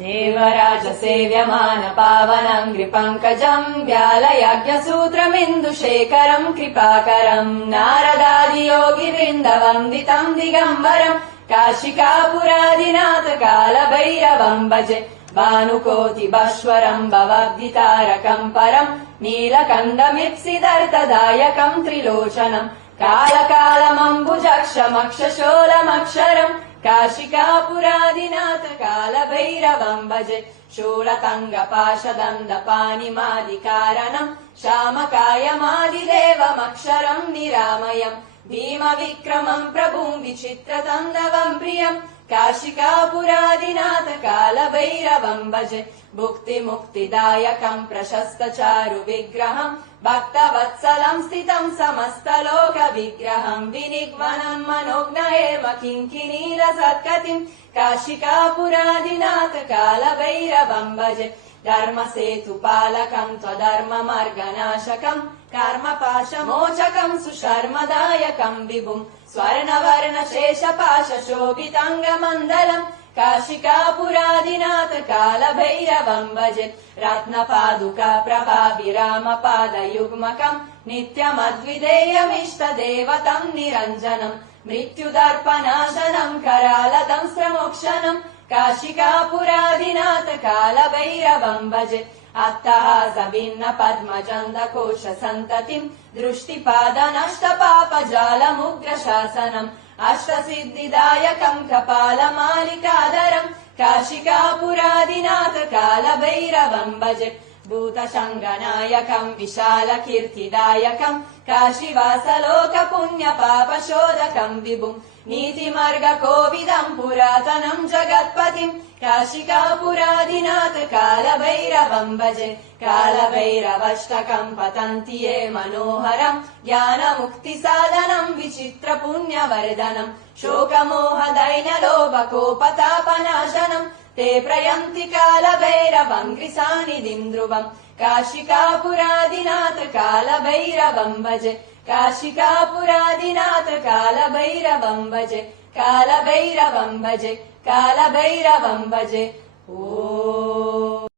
देवराजसेव्यमान पावनङ्घ्रिपङ्कजम् व्यालयाज्ञसूत्रमिन्दुशेखरम् कृपाकरम् नारदादियोगिवृन्दवन्दितम् दिगम्बरम् काशिकापुरादिनाथ कालभैरवम् भजे भानुकोटिभास्वरम् भवद्दितारकम् परम् नीलकण्डमिप्सिदर्थदायकम् त्रिलोचनम् कालकालमम्बुजक्षमक्षशोलमक्षरम् काशिकापुरादिनाथ कालभैरवम् भजे शूलतङ्गपाशदण्डपाणिमादिकारणम् श्यामकायमादिदेवमक्षरम् निरामयम् भीमविक्रमम् प्रभुम् विचित्रतन्दवम् प्रियम् काशिकापुरादिनाथ कालभैरवम् भजे भुक्तिमुक्तिदायकम् प्रशस्तचारु विग्रहम् भक्तवत्सलम् स्थितम् समस्तलोकविग्रहम् विनिग्मनम् मनोज्ञहेम किङ्किणीरसत्कतिम् काशिकापुरादिनाथ कालभैरवम् भजे धर्मसेतुपालकम् त्वधर्ममार्गनाशकम् कर्मपाशमोचकम् सुशर्मदायकम् विभुम् स्वर्णवर्णशेषपाशशोभिताङ्गमण्डलम् काशिकापुरादिनाथ कालभैरवम् भजे रत्नपादुका प्रभाविरामपादयुग्मकम् नित्यमद्विधेयमिष्टदेवतम् निरञ्जनम् मृत्युदर्पनाशनम् करालदम् स्रमोक्षणम् काशिकापुरादिनाथ कालभैरवम् भजे अट्टहासभिन्न पद्मजन्दकोश सन्ततिम् दृष्टिपादनष्टपापजालमुग्रशासनम् अष्टसिद्धिदायकम् कपालमालिकाधरम् काशिकापुरादिनाथ कालभैरवम् भजे भूतशङ्गनायकम् विशालकीर्तिदायकम् काशीवासलोकपुण्यपापशोधकम् विभुम् नीतिमार्गकोविदम् पुरातनम् जगत्पतिम् काशिकापुरादिनाथ कालभैरवम् भजे कालभैरवष्टकम् पतन्ति ये मनोहरम् ज्ञानमुक्तिसाधनम् विचित्रपुण्यवर्धनम् शोकमोहदैन्यलोभकोपतापनाशनम् ते प्रयन्ति कालभैरवम् गृसानिधिम् ध्रुवम् काशिकापुरादिनाथ कालभैरवम् भजे काशिकापुरादिनाथ कालभैरवम् भजे कालभैरवम् भजे कालभैरवम् भजे ओ